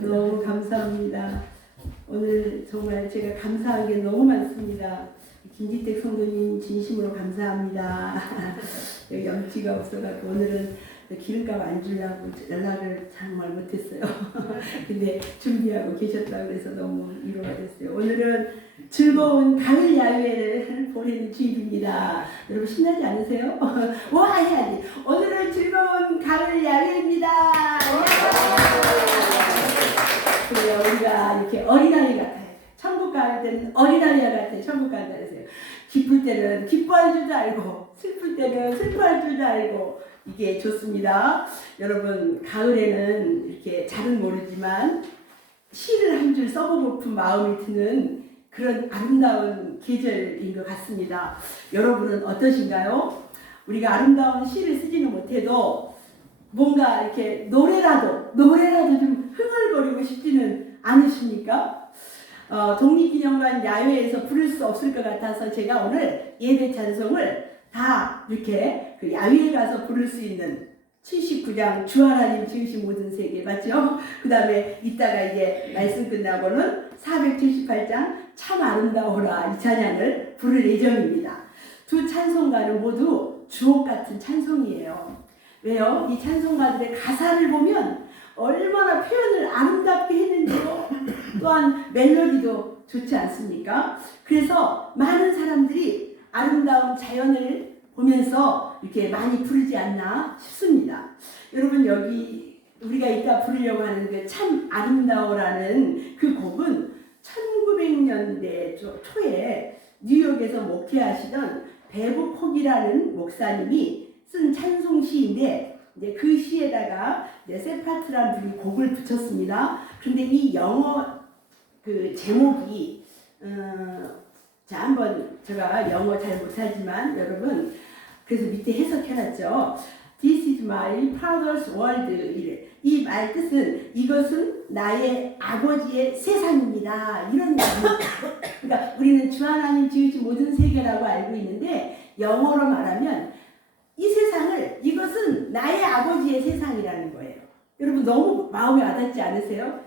너무 감사합니다. 오늘 정말 제가 감사한 게 너무 많습니다. 김기택 성도님 진심으로 감사합니다. 여기 염치가 없어가지고 오늘은 기름값 안 주려고 연락을 정말 못했어요. 근데 준비하고 계셨다고 해서 너무 위로가 됐어요. 오늘은 즐거운 가을 야외를 보내는 주일입니다. 여러분 신나지 않으세요? 와 해야지. 오늘은 즐거운 가을 야외입니다. 그래요. 우리가 이렇게 어린아이 같아요. 천국 갈 때는 어린아이와 같아요. 천국 간다 그랬어요. 기쁠 때는 기뻐할 줄도 알고 슬플 때는 슬퍼할 줄도 알고 이게 좋습니다. 여러분 가을에는 이렇게 잘은 모르지만 시를 한 줄 써보고픈 마음이 드는 그런 아름다운 계절인 것 같습니다. 여러분은 어떠신가요? 우리가 아름다운 시를 쓰지는 못해도 뭔가 이렇게 노래라도 좀 흥얼거리고 싶지는 않으십니까? 독립기념관 야외에서 부를 수 없을 것 같아서 제가 오늘 예배 찬송을 다 이렇게 그 야외에 가서 부를 수 있는 79장 주 하나님 지으신 모든 세계 맞죠? 그 다음에 이따가 이제 말씀 끝나고는 478장 참 아름다워라 이 찬양을 부를 예정입니다. 두 찬송가는 모두 주옥 같은 찬송이에요. 왜요? 이 찬송가들의 가사를 보면 얼마나 표현을 아름답게 했는지도 또한 멜로디도 좋지 않습니까? 그래서 많은 사람들이 아름다운 자연을 보면서 이렇게 많이 부르지 않나 싶습니다. 여러분 여기 우리가 이따 부르려고 하는 그 참 아름다워라는 그 곡은 1900년대 초에 뉴욕에서 목회하시던 베브콕이라는 목사님이 쓴 찬송시인데 이제 그 시에다가 이제 세파트라는 분이 곡을 붙였습니다. 그런데 이 영어 그 제목이 자 한번 제가 영어 잘 못하지만 여러분 그래서 밑에 해석해놨죠. This is my father's world. 이 말 뜻은 이것은 나의 아버지의 세상입니다. 이런 얘기입니다. 그러니까 우리는 주 하나님 지으신 모든 세계라고 알고 있는데 영어로 말하면 이 세상을 이것은 나의 아버지의 세상이라는 거예요. 여러분 너무 마음에 와닿지 않으세요?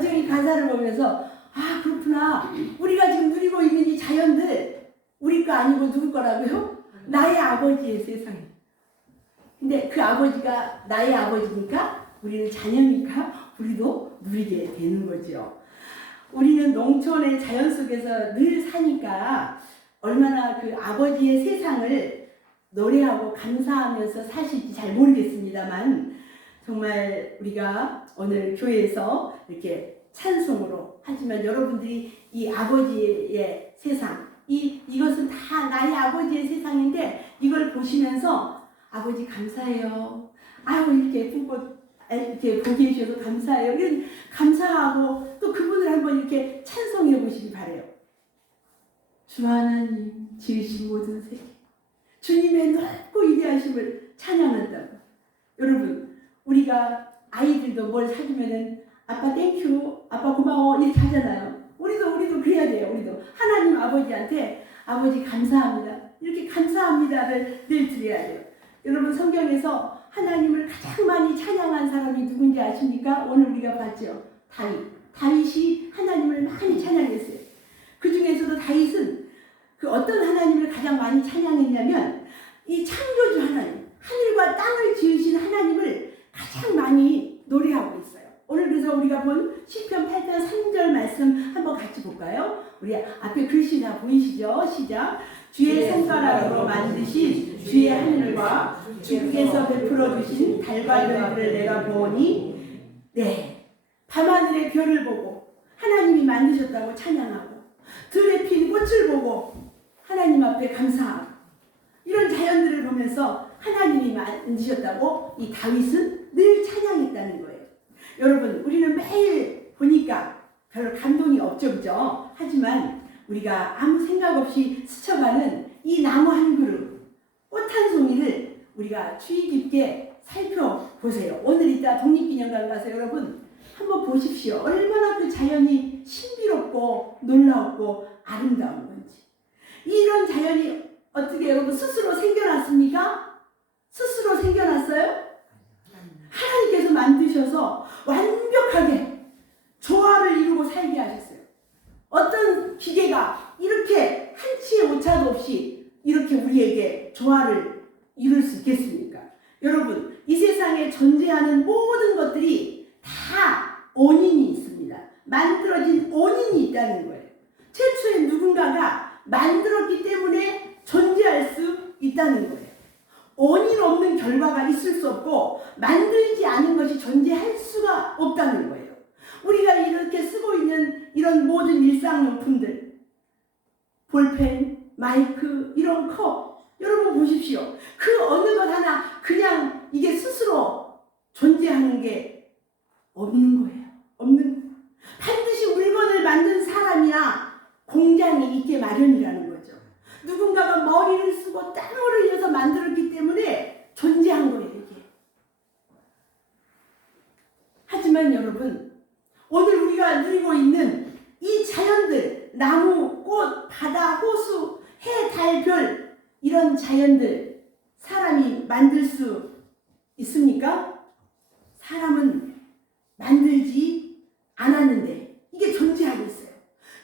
제가 이 가사를 보면서 아 그렇구나. 우리가 지금 누리고 있는 이 자연들 우리 거 아니고 누구 거라고요? 나의 아버지의 세상. 근데 그 아버지가 나의 아버지니까 우리는 자녀니까 우리도 누리게 되는 거죠. 우리는 농촌의 자연 속에서 늘 사니까 얼마나 그 아버지의 세상을 노래하고 감사하면서 사실지 잘 모르겠습니다만 정말 우리가 오늘 교회에서 이렇게 찬송으로 하지만 여러분들이 이 아버지의 세상 이것은 다 나의 아버지의 세상인데 이걸 보시면서 아버지 감사해요. 아유 이렇게 예쁜 꽃 이렇게 보게 해주셔서 감사해요. 이런 감사하고 또 그분을 한번 이렇게 찬송해 보시기 바래요. 주 하나님 지으신 모든 세계 주님의 넓고 위대하심을 찬양한다고. 여러분 우리가 아이들도 뭘 사주면은 아빠 땡큐 아빠 고마워 이렇게 하잖아요. 우리도 그래야 돼요. 우리도 하나님 아버지한테 아버지 감사합니다 이렇게 감사합니다를 늘 드려야 돼요. 여러분 성경에서 하나님을 가장 많이 찬양한 사람이 누군지 아십니까? 오늘 우리가 봤죠. 다윗이 하나님을 많이 찬양했어요. 그 중에서도 다윗은 그 어떤 하나님을 가장 많이 찬양했냐면 이 창조주 하나님, 하늘과 땅을 지으신 하나님을 가장 많이 노래하고 있어요. 오늘 그래서 우리가 본 시편 8편 3절 말씀 한번 같이 볼까요? 우리 앞에 글씨 다 보이시죠? 시작. 주의 손가락으로 만드신 주의 하늘과 주께서 베풀어 주신 달과 별들을 내가 보니 네, 밤하늘의 별을 보고 하나님이 만드셨다고 찬양하고 들에 핀 꽃을 보고 하나님 앞에 감사하고 이런 자연들을 보면서 하나님이 만드셨다고 이 다윗은 늘 찬양했다는 거예요. 여러분, 우리는 매일 보니까 별로 감동이 없죠, 그죠? 하지만 우리가 아무 생각 없이 스쳐가는 이 나무 한 그루, 꽃 한 송이를 우리가 주의 깊게 살펴보세요. 오늘 이따 독립기념관 가서 여러분 한번 보십시오. 얼마나 그 자연이 신비롭고 놀라웠고 아름다운 건지. 이런 자연이 어떻게 여러분 스스로 생겨났습니까? 스스로 생겨났어요? 하나님께서 만드셔서 완벽하게 조화를 이루고 살게 하셨어요. 어떤 기계가 이렇게 한치의 오차도 없이 이렇게 우리에게 조화를 이룰 수 있겠습니까? 여러분, 이 세상에 존재하는 모든 것들이 다 원인이 있습니다. 만들어진 원인이 있다는 거예요. 최초에 누군가가 만들었기 때문에 존재할 수 있다는 거예요. 원인 없는 결과가 있을 수 없고 만들지 않은 것이 존재할 수가 없다는 거예요. 우리가 이렇게 쓰고 있는 이런 모든 일상용품들, 볼펜, 마이크, 이런 컵, 여러분 보십시오. 그 어느 것 하나 그냥 이게 스스로 존재하는 게 없는 거예요. 없는, 반드시 물건을 만든 사람이나 공장이 있게 마련이라는 거죠. 누군가가 머리를 쓰고 땀을 흘려서 만들었기 때문에 존재한 거예요, 이게. 하지만 여러분, 오늘 우리가 누리고 있는 이 자연들, 나무, 꽃, 바다, 호수, 해, 달, 별, 이런 자연들 사람이 만들 수 있습니까? 사람은 만들지 않았는데 이게 존재하고 있어요.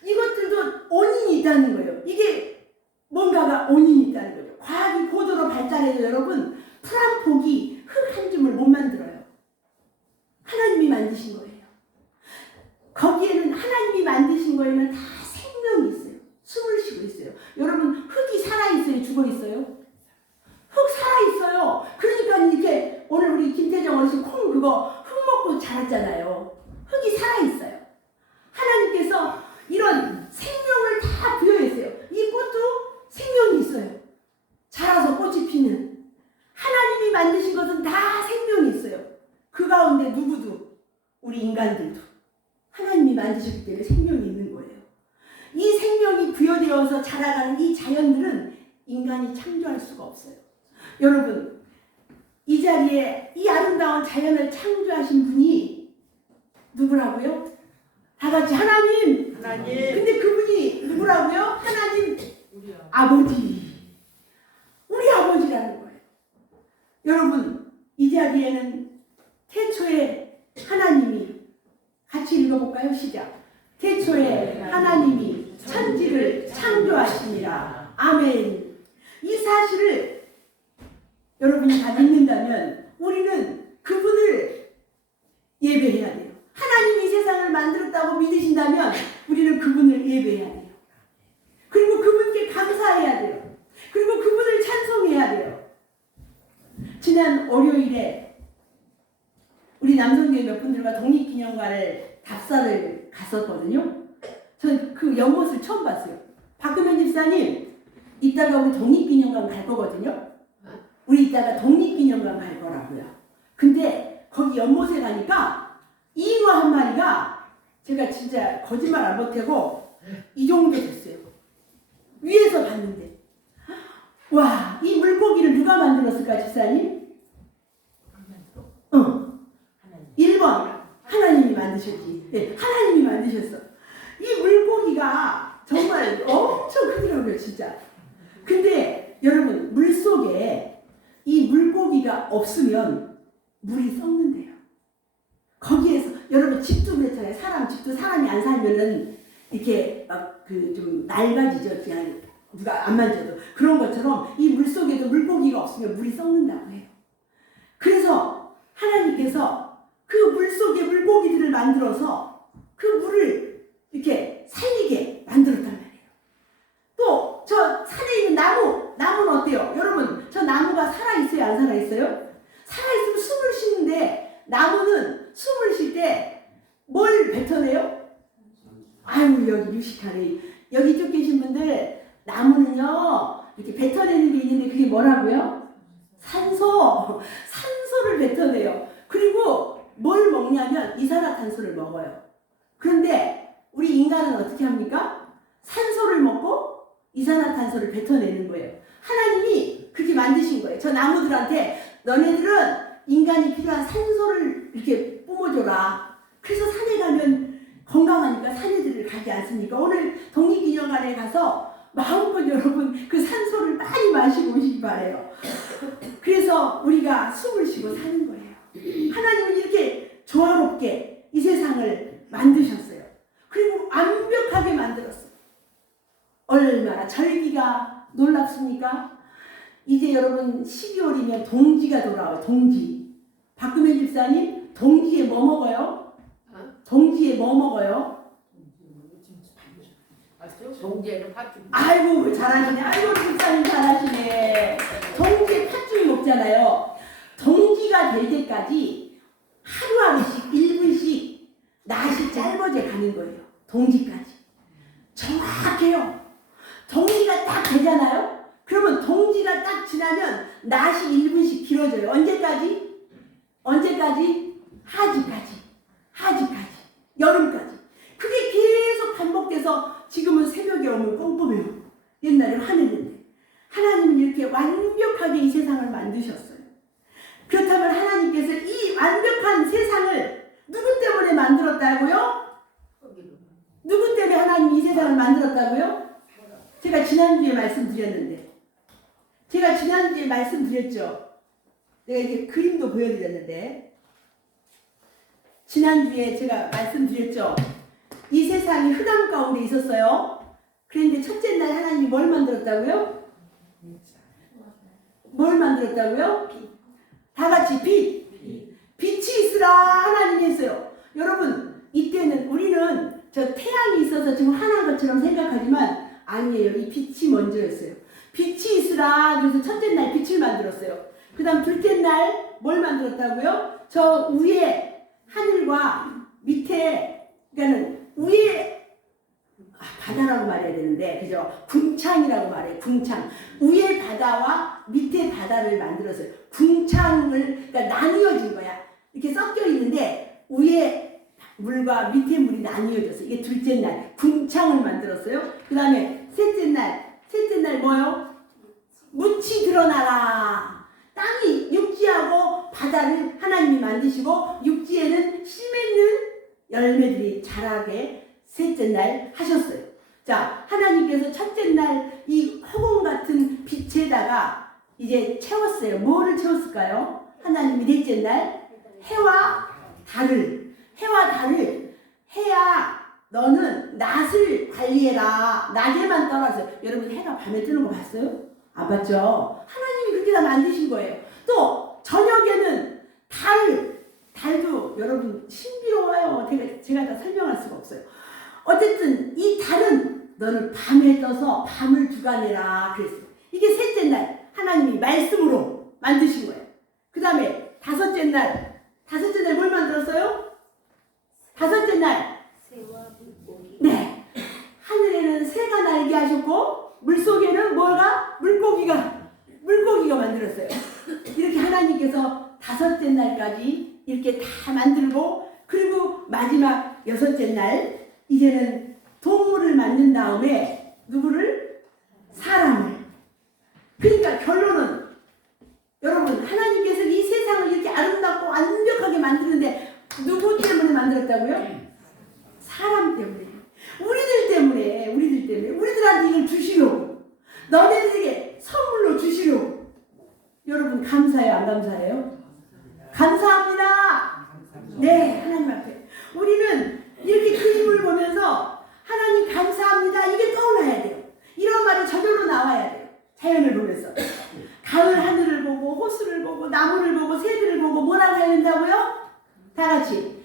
이것들도 원인이 있다는 거예요. 이게 뭔가가 원인이 있다는 거죠. 과학이 고도로 발달해도 여러분, 풀 한 포기, 흙 한 줌을 못 만들어요. 하나님이 만드신 거예요. 거기에는 하나님이 만드신 거에는 다 생명이 있어요. 숨을 쉬고 있어요. 여러분, 흙이 살아있어요? 죽어있어요? 흙 살아있어요. 그러니까 이렇게 오늘 우리 김태정 어르신 콩 그거 흙 먹고 자랐잖아요. 흙이 살아있어요. 하나님께서 이런 생명을 다 부여했어요. 이 꽃도 생명이 있어요. 자라서 꽃이 피는. 하나님이 만드신 것은 다 생명이 있어요. 그 가운데 누구도, 우리 인간들도 하나님이 만드셨기 때문에 생명이 있는 거예요. 이 생명이 부여되어서 자라가는 이 자연들은 인간이 창조할 수가 없어요. 여러분, 이 자리에 이 아름다운 자연을 창조하신 분이 누구라고요? 다 같이 하나님. 하나님. 근데 그분이 누구라고요? 하나님. 아버지. 우리 아버지라는 거예요. 여러분, 이 자리에는 태초에 하나님이, 같이 읽어볼까요? 시작. 태초에 하나님이 천지를 창조하시니라. 아멘. 이 사실을 여러분이 다 믿는다면 우리는 그분을 예배해야 돼요. 하나님이 세상을 만들었다고 믿으신다면 우리는 그분을 예배해야 돼요. 그리고 그분께 감사해야 돼요. 그리고 그분을 찬송해야 돼요. 지난 월요일에 우리 남성교회 몇 분들과 독립기념관을 답사를 갔었거든요. 전 그 연못을 처음 봤어요. 박금현 집사님, 이따가 우리 독립기념관 갈 거거든요. 우리 이따가 독립기념관 갈 거라고요. 근데 거기 연못에 가니까 잉어 한 마리가, 제가 진짜 거짓말 안 보태고 이 정도 됐어요. 위에서 봤는데, 와, 이 물고기를 누가 만들었을까, 집사님? 1번 하나님이 만드셨지. 네, 하나님이 만드셨어. 이 물고기가 정말 엄청 크더라고요, 진짜. 근데 여러분, 물속에 이 물고기가 없으면 물이 썩는데요. 거기에서 여러분, 집도 그렇잖아요. 사람 집도 사람이 안 살면은 이렇게 막 그 좀 낡아지죠. 그냥 누가 안 만져도. 그런 것처럼 이 물속에도 물고기가 없으면 물이 썩는다고 해요. 그래서 하나님께서 그 물속에 물고기들을 만들어서 그 물을 이렇게 살리게 만들었단 말이에요. 또 저 산에 있는 나무는 어때요? 여러분, 저 나무가 살아있어요? 안 살아있어요? 살아있으면 숨을 쉬는데 나무는 숨을 쉴 심으실 때 뭘 뱉어내요? 아유, 여기 유식하네. 여기 쭉 계신 분들, 나무는요 이렇게 뱉어내는 게 있는데 그게 뭐라고요? 산소를 뱉어내요. 그리고 뭘 먹냐면 이산화탄소를 먹어요. 그런데 우리 인간은 어떻게 합니까? 산소를 먹고 이산화탄소를 뱉어내는 거예요. 하나님이 그렇게 만드신 거예요. 저 나무들한테 너네들은 인간이 필요한 산소를 이렇게 뿜어줘라. 그래서 산에 가면 건강하니까 산에들을 가지 않습니까? 오늘 독립기념관에 가서 마음껏 여러분 그 산소를 많이 마시고 오시기 바래요. 그래서 우리가 숨을 쉬고 사는 거예요. 하나님은 이렇게 조화롭게 이 세상을 만드셨어요. 그리고 완벽하게 만들었어요. 얼마나 절기가 놀랍습니까? 이제 여러분 12월이면 동지가 돌아와요. 동지. 박금현 집사님, 동지에 뭐 먹어요? 동지에 뭐 먹어요? 동지에는 팥죽. 아이고 잘하시네. 아이고 집사님 잘하시네. 동지에 팥죽 먹잖아요. 동지가 될 때까지 하루하루씩 1분씩 낮이 짧아져 가는 거예요. 동지까지. 정확해요. 동지가 딱 되잖아요. 그러면 동지가 딱 지나면 낮이 1분씩 길어져요. 언제까지? 하지까지. 여름까지. 그게 계속 반복돼서 지금은 새벽에 오면 꼼꼼해요. 옛날에 화냈는데. 하나님은 이렇게 완벽하게 이 세상을 만드셨어요. 그렇다면 하나님께서 이 완벽한 세상을 누구 때문에 만들었다고요? 누구 때문에 하나님이 이 세상을 만들었다고요? 제가 지난주에 말씀드렸죠. 내가 이렇게 그림도 보여드렸는데 지난주에 제가 말씀드렸죠. 이 세상이 흑암 가운데 있었어요. 그런데 첫째 날 하나님이 뭘 만들었다고요? 다 같이 빛이 있으라 하나님이 했어요. 여러분 이때는 우리는 저 태양이 있어서 지금 하나인 것처럼 생각하지만 아니에요. 이 빛이 먼저였어요. 빛이 있으라. 그래서 첫째 날 빛을 만들었어요. 그 다음 둘째 날 뭘 만들었다고요? 저 위에 하늘과 밑에, 그러니까는 위에 바다라고 말해야 되는데, 그죠? 궁창이라고 말해요. 궁창. 위에 바다와 밑에 바다를 만들었어요. 궁창을, 그러니까 나뉘어진 거야. 이렇게 섞여 있는데 위에 물과 밑에 물이 나뉘어졌어요. 이게 둘째 날 궁창을 만들었어요. 그 다음에 셋째 날 뭐요? 묻이 드러나라. 땅이 육지하고 바다를 하나님이 만드시고 육지에는 씨 맺는 열매들이 자라게 셋째 날 하셨어요. 자, 하나님께서 첫째 날 이 허공 같은 빛에다가 이제 채웠어요. 뭐를 채웠을까요? 하나님이 넷째 날 해와 달을 해야 너는 낮을 관리해라. 낮에만 떠나서. 여러분 해가 밤에 뜨는 거 봤어요? 안 봤죠? 하나님이 그렇게 다 만드신 거예요. 또 저녁에는 달도 여러분 신비로워요. 제가 다 설명할 수가 없어요. 어쨌든 이 달은 너는 밤에 떠서 밤을 주관해라 그랬어요. 이게 셋째 날 하나님이 말씀으로 만드신 거예요. 그 다음에 다섯째 날 뭘 만들었어요? 다섯째 날 새와 물고기. 네, 하늘에는 새가 날게 하셨고 물속에는 물고기가 만들었어요. 이렇게 하나님께서 다섯째 날까지 이렇게 다 만들고, 그리고 마지막 여섯째 날 이제는 동물을 만든 다음에 누구를? 사람을. 그러니까 결론은 여러분 하나님께서 이 세상을 이렇게 아름답고 완벽하게 만드는데 누구 때문에 만들었다고요? 사람 때문에. 우리들한테 이걸 주시려고, 너네들에게 선물로 주시려고. 여러분 감사해요, 안 감사해요? 감사합니다. 네, 하나님 앞에 우리는 이렇게 그림을 보면서 하나님 감사합니다 이게 떠올라야 돼요. 이런 말이 저절로 나와야 돼요. 자연을 보면서 가을 하늘을 보고 호수를 보고 나무를 보고 새들을 보고 뭐라고 해야 된다고요? 다 같이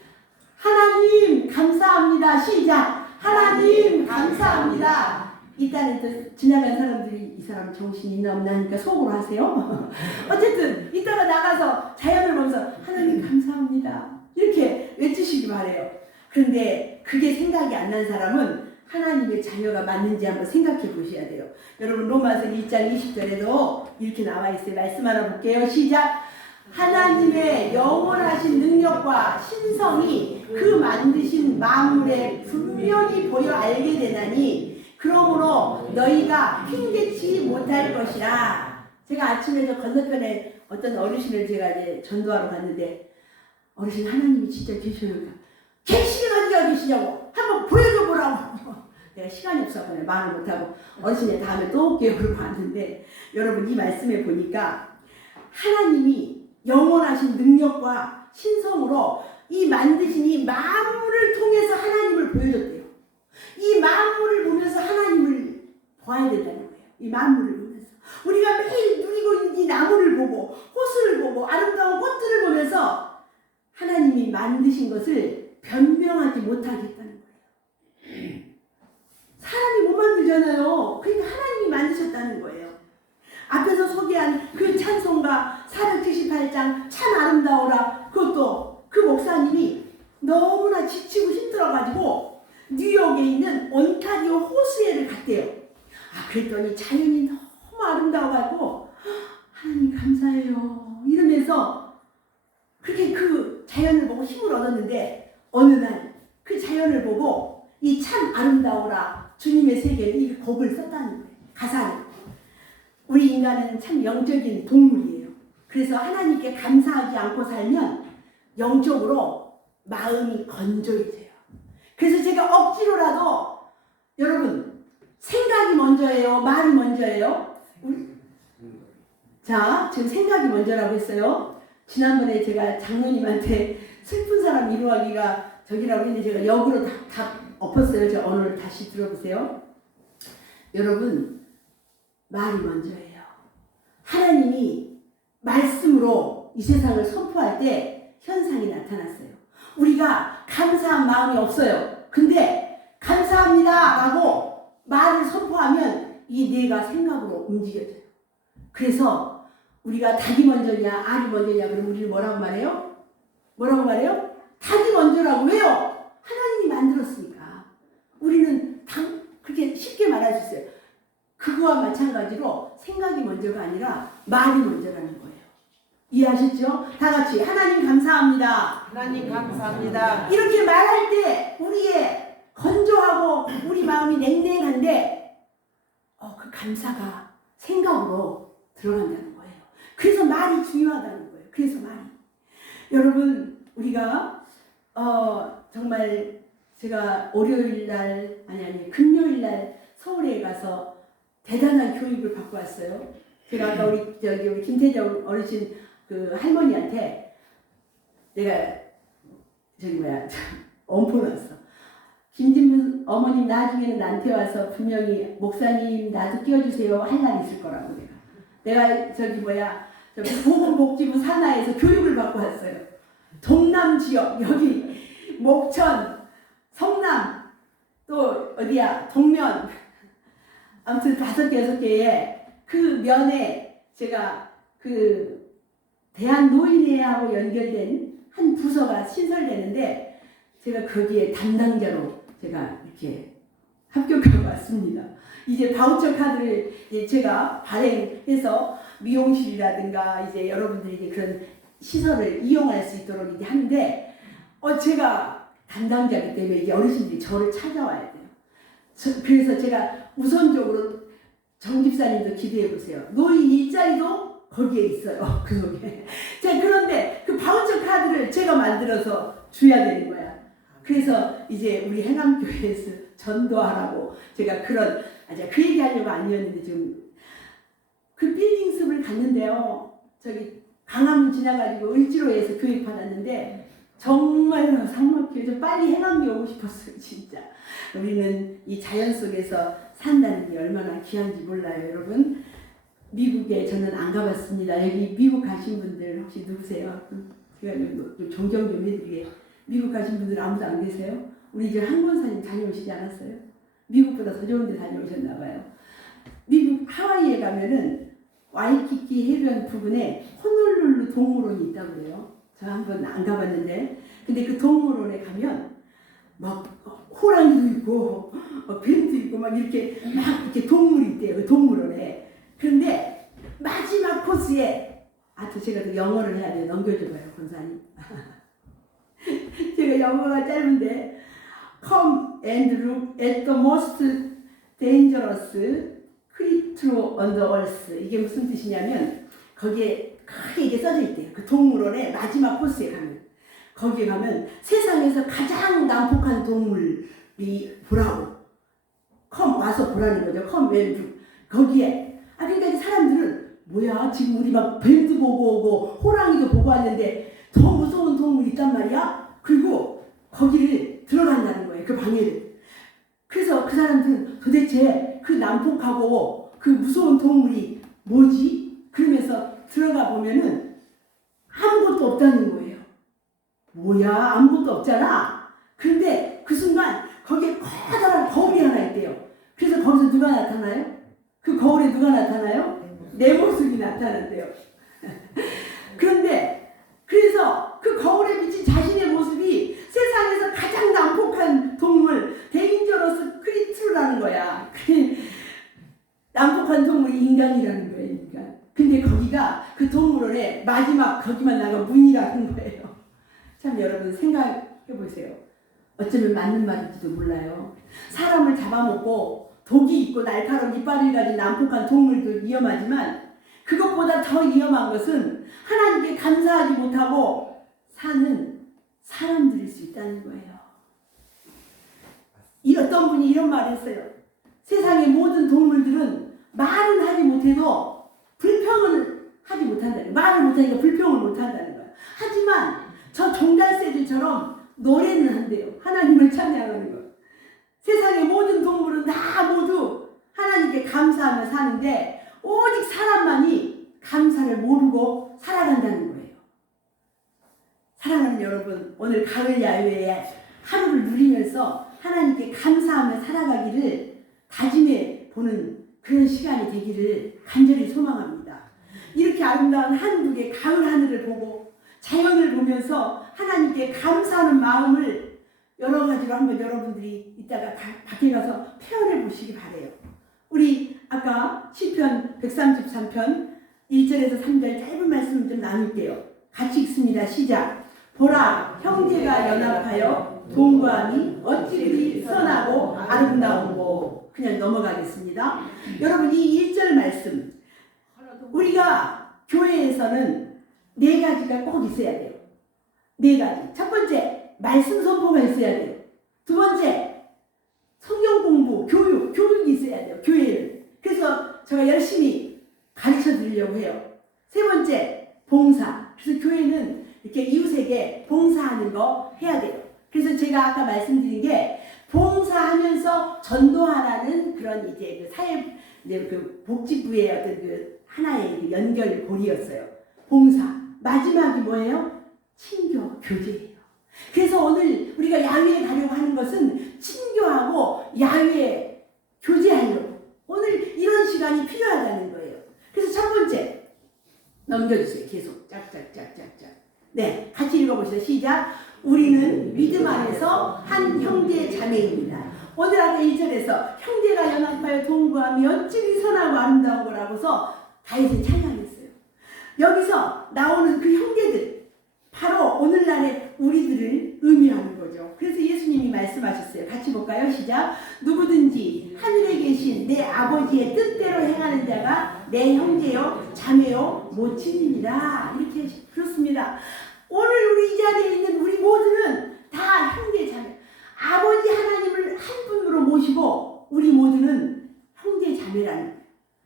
하나님 감사합니다. 시작. 하나님 감사합니다. 이따는 또 지나간 사람들이 이 사람 정신이 있나 없나 하니까 속으로 하세요. 어쨌든 이따가 나가서 자연을 보면서 하나님 감사합니다. 이렇게 외치시기 바래요. 그런데 그게 생각이 안 난 사람은 하나님의 자녀가 맞는지 한번 생각해 보셔야 돼요. 여러분 로마서 1장 20절에도 이렇게 나와 있어요. 말씀 하나 볼게요. 시작. 하나님의 영원하신 능력과 신성이 그 만드신 만물에 분명히 보여 알게 되나니 그러므로 너희가 핑계치 못할 것이라. 제가 아침에 저 건너편에 어떤 어르신을 제가 이제 전도하러 갔는데 어르신 하나님이 진짜 계시는가? 계시는 어디가 계시냐고 한번 보여줘 보라고. 내가 시간이 없어서 말을 못하고 어르신이 다음에 또 올게요 그러고 왔는데 여러분 이 말씀에 보니까 하나님이 영원하신 능력과 신성으로 이 만드신 이 만물을 통해서 하나님을 보여줬대요. 이 만물을 보면서 하나님을 봐야 된다는 거예요. 이 만물을 보면서 우리가 매일 누리고 있는 이 나무를 보고 호수를 보고 아름다운 꽃들을 보면서 하나님이 만드신 것을 변명하지 못하게 했다는 거예요. 사람이 못 만들잖아요. 그러니까 하나님이 만드셨다는 거예요. 앞에서 소개한 그 찬송가 478장 참 아름다워라, 그것도 그 목사님이 너무나 지치고 힘들어가지고 뉴욕에 있는 온타리오 호수에를 갔대요. 그랬더니 자연이 너무 아름다워가지고 하나님 감사해요 이러면서 그렇게 그 자연을 보고 힘을 얻었는데 어느 날 그 자연을 보고 이 참 아름다워라 주님의 세계를 이 곡을 썼다는 거예요. 가사를. 우리 인간은 참 영적인 동물이에요. 그래서 하나님께 감사하지 않고 살면 영적으로 마음이 건조해져요. 그래서 제가 억지로라도 여러분 생각이 먼저예요? 말이 먼저예요? 자, 지금 생각이 먼저라고 했어요. 지난번에 제가 장로님한테 슬픈 사람 위로하기가 저기라고 했는데 제가 역으로 다 엎었어요. 저 오늘 다시 들어보세요. 여러분 말이 먼저예요. 하나님이 말씀으로 이 세상을 선포할 때 현상이 나타났어요. 우리가 감사한 마음이 없어요. 근데 감사합니다 라고 말을 선포하면 이 뇌가 생각으로 움직여져요. 그래서 우리가 닭이 먼저냐 알이 먼저냐 그러면 우리는 뭐라고 말해요? 뭐라고 말해요? 닭이 먼저라고. 왜요? 하나님이 만들었으니까. 우리는 그렇게 쉽게 말할 수 있어요. 그거와 마찬가지로 생각이 먼저가 아니라 말이 먼저라는 거예요. 이해하셨죠? 다 같이 하나님 감사합니다. 하나님 감사합니다. 이렇게 말할 때 우리의 건조하고 우리 마음이 냉랭한데 그 감사가 생각으로 들어간다는 거예요. 그래서 말이 중요하다는 거예요. 그래서 말이. 여러분 우리가 정말 제가 월요일날 아니 금요일날 서울에 가서 대단한 교육을 받고 왔어요. 제가 아까 우리 김태정 어르신 그 할머니한테 내가 엄포 넣었어. 김진문 어머님 나중에는 나한테 와서 분명히 목사님 나도 끼워주세요 할 날 있을 거라고 내가 보건복지부 산하에서 교육을 받고 왔어요. 동남 지역 여기 목천 성남 또 어디야 동면 아무튼 5개 6개의 그 면에 제가 그 대한노인회하고 연결된 한 부서가 신설되는데 제가 거기에 담당자로 제가 이렇게 합격하고 왔습니다. 이제 바우처 카드를 이제 제가 발행해서 미용실이라든가 이제 여러분들이 그런 시설을 이용할 수 있도록 이제 하는데 제가 담당자이기 때문에 이제 어르신들이 저를 찾아와야 돼요. 그래서 제가 우선적으로 정 집사님도 기대해 보세요. 노인 일자리도 거기에 있어요. 그 속에. 자, 그런데 그 바우처 카드를 제가 만들어서 줘야 되는 거야. 그래서 이제 우리 행암교회에서 전도하라고 제가 그 얘기하려고 아니었는데 지금 그 빌딩 습을 갔는데요. 저기 강화문 지나가지고 을지로에서 교육 받았는데 정말로 삭막해서 빨리 행암교 오고 싶었어요. 진짜. 우리는 이 자연 속에서 산다는 게 얼마나 귀한지 몰라요. 여러분 미국에 저는 안 가봤습니다. 여기 미국 가신 분들 혹시 누구세요? 제가 존경 좀 해드리게. 미국 가신 분들 아무도 안 계세요? 우리 이제 한 권사님 다녀오시지 않았어요? 미국보다 더 좋은 데 다녀오셨나 봐요. 미국 하와이에 가면은 와이키키 해변 부근에 호놀룰루 동물원이 있다고 그래요. 저 한번 안 가봤는데, 근데 그 동물원에 가면 막 호랑이도 있고 뱀도 있고 막 이렇게 동물이 있대요. 그 동물원에. 그런데 마지막 코스에 제가 또 영어를 해야 돼요. 넘겨줘봐요, 권사님. 제가 영어가 짧은데 Come and look at the most dangerous creature on the earth. 이게 무슨 뜻이냐면 거기에 크게 이게 써져 있대요. 그 동물원의 마지막 코스에 가면, 거기에 가면 세상에서 가장 난폭한 동물이 보라고, 와서 보라는 거죠. Come and look. 거기에 그러니까 이 사람들은 뭐야, 지금 우리 막 뱀도 보고 오고 호랑이도 보고 왔는데 더 무서운 동물이 있단 말이야. 그리고 거기를 들어간다는 거예요, 그 방해를. 그래서 그 사람들은 도대체 그 난폭하고 그 무서운 동물이 뭐지? 그러면서 들어가 보면은 아무것도 없다는 거예요. 뭐야, 아무것도 없잖아. 그런데 그 순간 거기에 커다란 거울이 하나 있대요. 그래서 거기서 누가 나타나요? 그 거울에 누가 나타나요? 내 모습이 나타난대요. 그런데 그래서 그 거울에 비친 자신의 모습이 세상에서 가장 난폭한 동물, 데인저러스 크리처라는 거야. 난폭한 동물이 인간이라는 거예요, 인간. 근데 거기가 그 동물원의 마지막 거기만 나가 문이라는 거예요. 참 여러분 생각해 보세요. 어쩌면 맞는 말일지도 몰라요. 사람을 잡아먹고 독이 있고 날카로운 이빨을 가진 난폭한 동물도 위험하지만 그것보다 더 위험한 것은 하나님께 감사하지 못하고 사는 사람들일 수 있다는 거예요. 어떤 분이 이런 말을 했어요. 세상의 모든 동물들은 말은 하지 못해도 불평을 하지 못한다는 거예요. 말을 못하니까 불평을 못한다는 거예요. 하지만 저 종달새들처럼 노래는 한대요. 하나님을 찬양하는 거. 세상의 모든 동물은 다 모두 하나님께 감사하며 사는데 오직 사람만이 감사를 모르고 살아간다는 거예요. 사랑하는 여러분, 오늘 가을 야외에 하루를 누리면서 하나님께 감사하며 살아가기를 다짐해 보는 그런 시간이 되기를 간절히 소망합니다. 이렇게 아름다운 한국의 가을 하늘을 보고 자연을 보면서 하나님께 감사하는 마음을 여러 가지로 한번 여러분들이 이따가 밖에 가서 표현해 보시기 바래요. 우리 아까 시편 133편 1절에서 3절 짧은 말씀 좀 나눌게요. 같이 읽습니다. 시작. 보라, 형제가 연합하여 동거함이 어찌 그리 선하고 아름다운고. 그냥 넘어가겠습니다. 여러분, 이 1절 말씀, 우리가 교회에서는 4가지가 꼭 있어야 돼요. 4가지. 첫 번째, 말씀 선포가 있어야 돼요. 두 번째, 성경 공부, 교육이 있어야 돼요. 교회를. 그래서 제가 열심히 가르쳐 드리려고 해요. 세 번째, 봉사. 그래서 교회는 이렇게 이웃에게 봉사하는 거 해야 돼요. 그래서 제가 아까 말씀드린 게 봉사하면서 전도하라는 그런 이제 그 사회, 이제 그 복지부의 어떤 그 하나의 그 연결고리였어요. 봉사. 마지막이 뭐예요? 친교, 교제예요. 그래서 오늘 우리가 야외에 가려고 하는 것은 친교하고 야외에 교제하려고. 오늘 이런 시간이 필요하다는 거예요. 그래서 첫 번째, 넘겨주세요. 계속 짝짝짝짝짝. 네, 같이 읽어보시죠. 시작. 우리는 믿음 안에서 한 형제 자매입니다. 오늘 아까 1절에서 형제가 연합하여 동거함이 어찌 선하고 아름다운 거라고서 다윗이 찬양했어요. 여기서 나오는 그 형제들, 바로 오늘날의 우리들을 의미하는 거죠. 그래서 예수님이 말씀하셨어요. 같이 볼까요? 시작. 누구든지 하늘에 계신 내 아버지의 뜻대로 행하는 자가 내 형제요 자매요 모친이니라. 이렇게 그렇습니다. 오늘 우리 이 자리에 있는 우리 모두는 다 형제 자매. 아버지 하나님을 한 분으로 모시고 우리 모두는 형제 자매라는,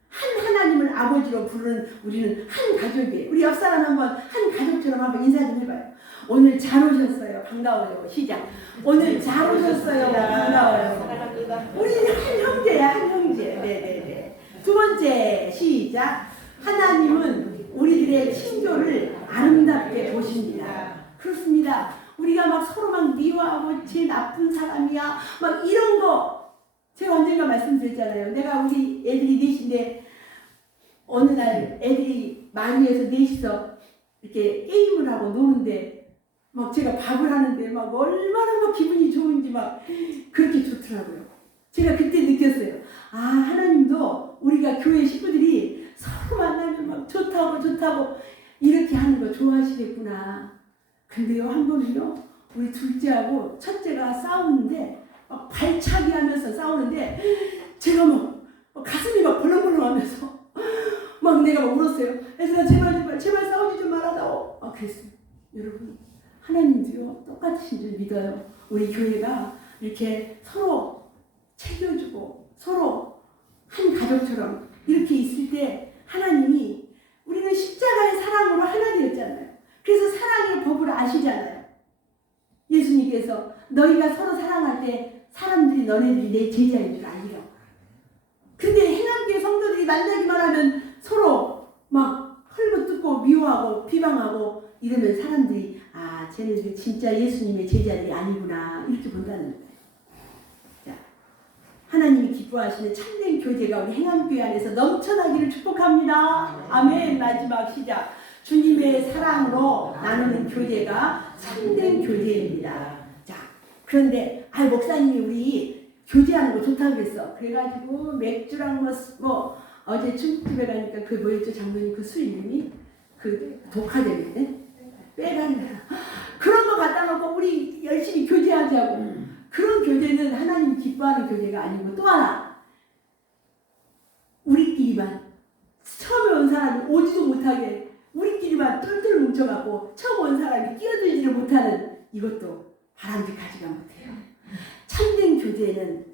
한 하나님을 아버지로 부르는 우리는 한 가족이에요. 우리 옆 사람 한번 한 가족처럼 한번 인사 좀 해봐요. 오늘 잘 오셨어요. 반가워요. 시작. 오늘 잘 오셨어요. 반가워요. 우리는 한 형제야, 한 형제. 네네네. 두 번째, 시작. 하나님은 우리들의 친교를 아름답게 보십니다. 그렇습니다. 우리가 막 서로 막 미워하고 쟤 나쁜 사람이야 막 이런 거, 제가 언젠가 말씀드렸잖아요. 내가 우리 애들이 넷인데 어느 날 애들이 많이 해서 넷이서 이렇게 게임을 하고 노는데 막 제가 밥을 하는데 막 얼마나 막 기분이 좋은지 막 그렇게 좋더라고요. 제가 그때 느꼈어요. 아, 하나님도 우리가 교회 식구들이 서로 만나면 막 좋다고 이렇게 하는 거 좋아하시겠구나. 근데요, 한 번은요, 우리 둘째하고 첫째가 싸우는데 막 발차기 하면서 싸우는데 제가 막 가슴이 막 벌렁벌렁 하면서 막 내가 막 울었어요. 애들아, 제발 싸우지 좀 말아다오. 그랬어요. 여러분, 하나님도요 똑같으신 줄 믿어요. 우리 교회가 이렇게 서로 챙겨주고 서로 한 가족처럼 이렇게 있을 때 하나님이, 우리는 십자가의 사랑으로 하나 되었잖아요. 그래서 사랑의 법을 아시잖아요. 예수님께서 너희가 서로 사랑할 때 사람들이 너네들이 내 제자인 줄 알리라고. 근데 행함교회 성도들이 만나기만 하면 서로 막 헐벗고 미워하고 비방하고 이러면 사람들이 아, 쟤네들 진짜 예수님의 제자들이 아니구나 이렇게 본다는 거예요. 자, 하나님이 기뻐하시는 참된 교제가 우리 행함교회 안에서 넘쳐나기를 축복합니다. 아멘. 마지막 시작. 주님의 사랑으로 나누는 교제가 참된 교제입니다. 자, 그런데 목사님이 우리 교제하는 거 좋다고 그랬어. 그래가지고 맥주랑 뭐 어제 중국집에 가니까 그 뭐였죠, 장로님 그 술 이름이 그 독화되는데 빼가는 그런 거 갖다 놓고 우리 열심히 교제하자고. 그런 교제는 하나님 기뻐하는 교제가 아니고, 또 하나 우리끼리만 처음에 온 사람이 오지도 못하게 우리끼리만 똘똘 뭉쳐갖고 처음 온 사람이 끼어들지를 못하는 이것도 바람직하지가 못해요. 참된 교제는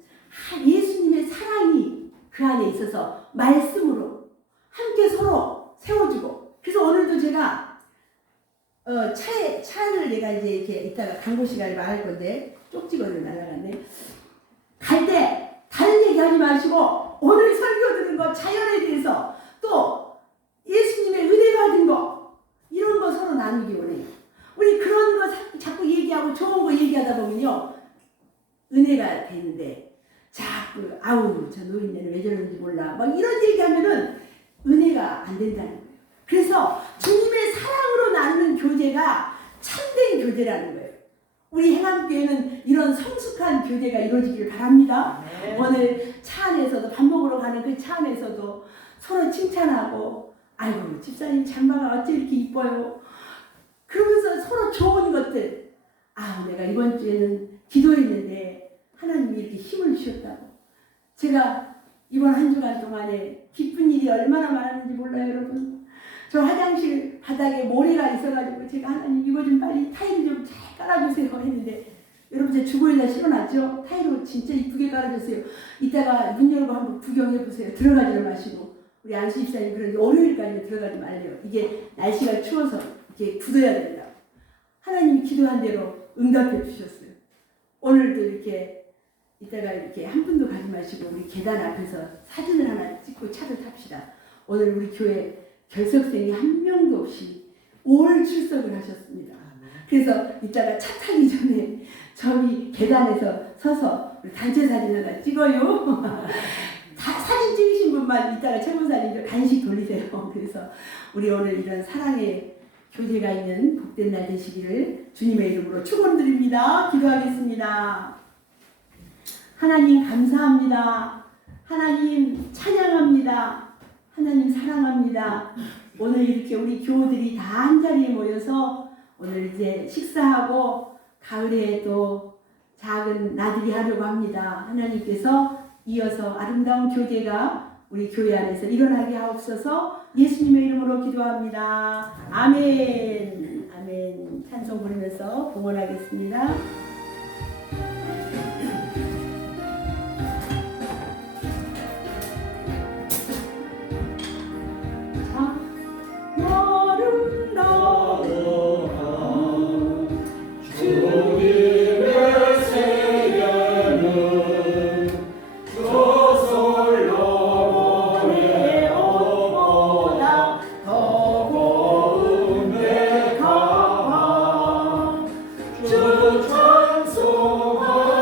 예수님의 사랑이 그 안에 있어서 말씀으로 함께 서로 세워주고. 그래서 오늘도 제가 차를 내가 이제 이렇게 이따가 광고 시간에 말할 건데 쪽지거리로 날아갔네. 갈 때 다른 얘기 하지 마시고 오늘 설교 들은 거 자연에 대해서 또 예수님의 은혜 받은 거 이런 거 서로 나누기 원해요. 우리 그런 거 자꾸 얘기하고 좋은 거 얘기하다 보면요 은혜가 되는데 자꾸 아우 저 노인네는 왜 저러는지 몰라 막 이런 얘기하면은 은혜가 안 된다는 거예요. 그래서 주님의 사랑으로 나누는 교제가 참된 교제라는 거예요. 우리 행함교회는 이런 성숙한 교제가 이루어지길 바랍니다. 네. 오늘 차 안에서도 밥 먹으러 가는 그 차 안에서도 서로 칭찬하고 아이고 집사님 잠바가 어째 이렇게 이뻐요. 그러면서 서로 좋은 것들, 내가 이번 주에는 기도했는데 하나님이 이렇게 힘을 주셨다고. 제가 이번 한 주간 동안에 기쁜 일이 얼마나 많았는지 몰라요, 여러분. 저 화장실 바닥에 모래가 있어가지고 제가 하나님 이거 좀 빨리 타일 좀 잘 깔아주세요 했는데, 여러분 제 주보에다 실어놨죠? 타일로 진짜 이쁘게 깔아주세요. 이따가 문 열고 한번 구경해보세요. 들어가지를 마시고. 우리 안수 집사님 그런데 월요일까지는 들어가지 말래요. 이게 날씨가 추워서 이렇게 굳어야 된다고. 하나님이 기도한 대로 응답해 주셨어요. 오늘도 이렇게 이따가 이렇게 한 분도 가지 마시고 우리 계단 앞에서 사진을 하나 찍고 차를 탑시다. 오늘 우리 교회 결석생이 한 명도 없이 5월 출석을 하셨습니다. 그래서 이따가 차 타기 전에 저기 계단에서 서서 단체 사진 하나 찍어요. 사진 찍으신 분만 이따가 최고사님 간식 돌리세요. 그래서 우리 오늘 이런 사랑의 교제가 있는 복된 날 되시기를 주님의 이름으로 축원드립니다. 기도하겠습니다. 하나님 감사합니다. 하나님 찬양합니다. 하나님 사랑합니다. 오늘 이렇게 우리 교우들이 다 한자리에 모여서 오늘 이제 식사하고 가을에 또 작은 나들이 하려고 합니다. 하나님께서 이어서 아름다운 교제가 우리 교회 안에서 일어나게 하옵소서. 예수님의 이름으로 기도합니다. 아멘. 아멘. 찬송 부르면서 봉헌하겠습니다. 찬송하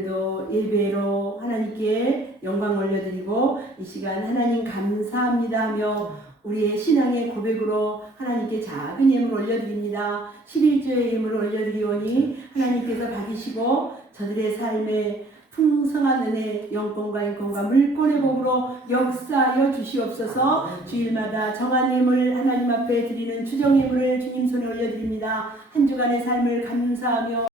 오늘도 예배로 하나님께 영광 올려드리고 이 시간 하나님 감사합니다 하며 우리의 신앙의 고백으로 하나님께 작은 예물 올려드립니다. 11조의 예물을 올려드리오니 하나님께서 받으시고 저들의 삶에 풍성한 은혜, 영권과 인권과 물권의 복으로 역사하여 주시옵소서. 주일마다 정한 예물 하나님 앞에 드리는 주정 예물을 주님 손에 올려드립니다. 한 주간의 삶을 감사하며